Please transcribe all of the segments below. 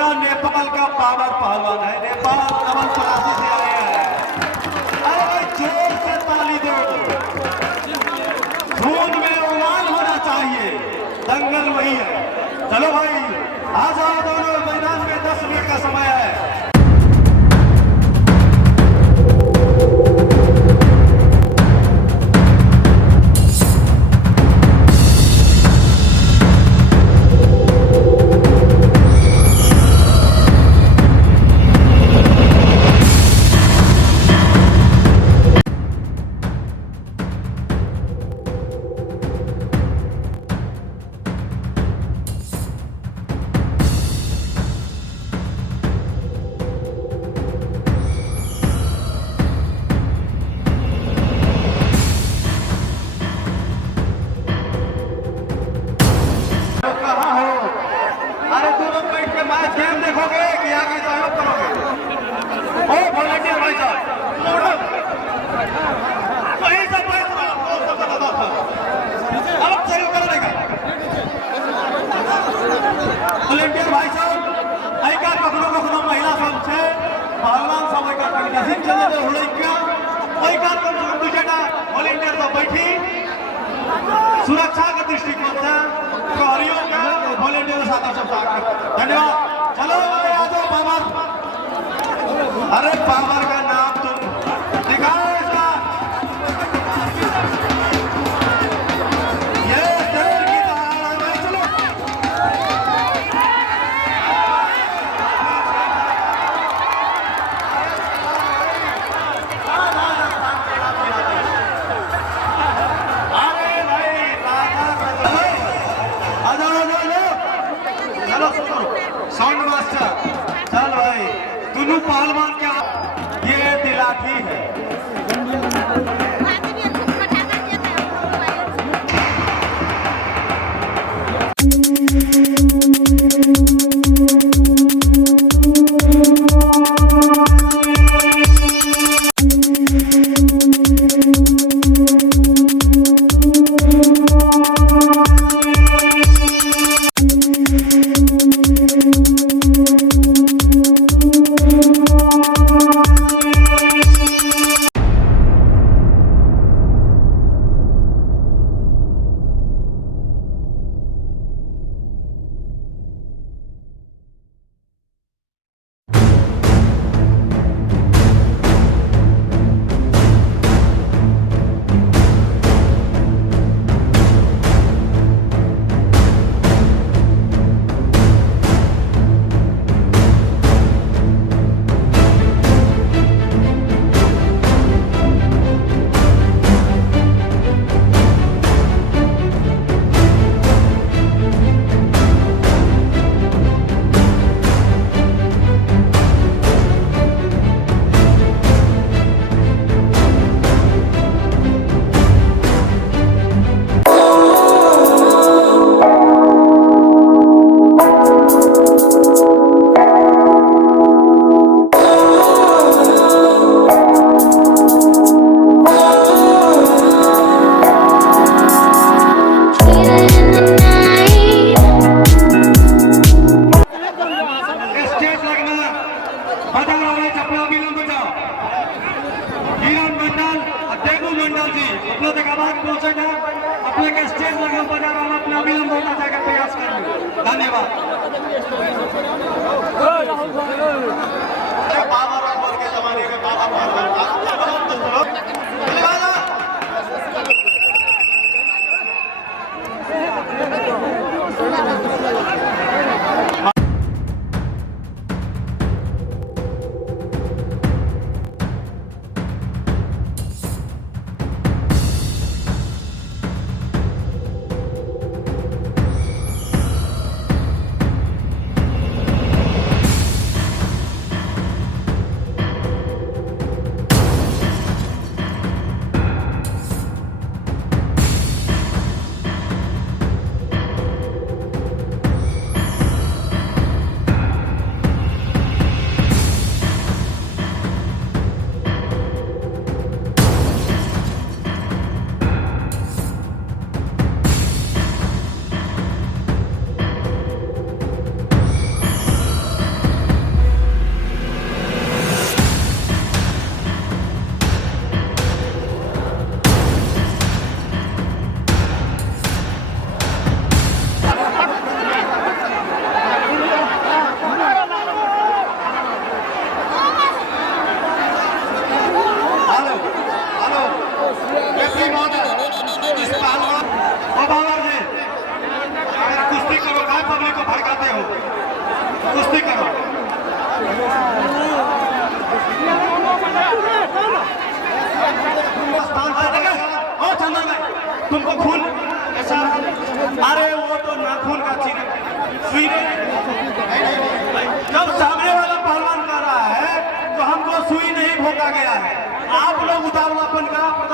अपना नेपाल का पावर पहलवान है, नेपाल कमल परासी से आए हैं। अरे भाई जोर से ताली दो, खून में उबाल होना चाहिए, दंगल वही है। चलो भाई आ जाओ दोनों मैदान में, 10 मिनट का समय है। गेम देखोगे कि आगे सहयोग करोगे? ओ वॉलंटियर भाई साहब, वही सब अब सहयोग करेगा वॉलंटियर भाई साहब। ऐका कखनो महिला सब छे, पहलवान सब ऐका कंडीशन चले होले क्या ऐका दूजेटा वॉलंटियर सब बैठी सुरक्षा के दृष्टिकोण से प्रहरियों के वॉलंटियर साथ सब धन्यवाद। चलो आ जाओ पावर। अरे पावर का नाम तुम दिखाओ इसका, ये शेर की दहाड़ है। चलो अरे भाई आ जाओ साउंड मास्टर। चल भाई दोनों पहलवान क्या ये दिलाठी है।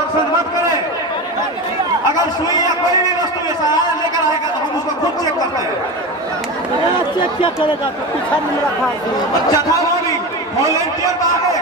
ऑब्जेक्शन मत करें। अगर सुई या कोई भी वस्तु ऐसा लेकर आएगा तो हम उसको खुद चेक करते हैं। चेक क्या करेगा? तो पीछा नहीं रखा है। जथा भावी वॉलेंटियर आगे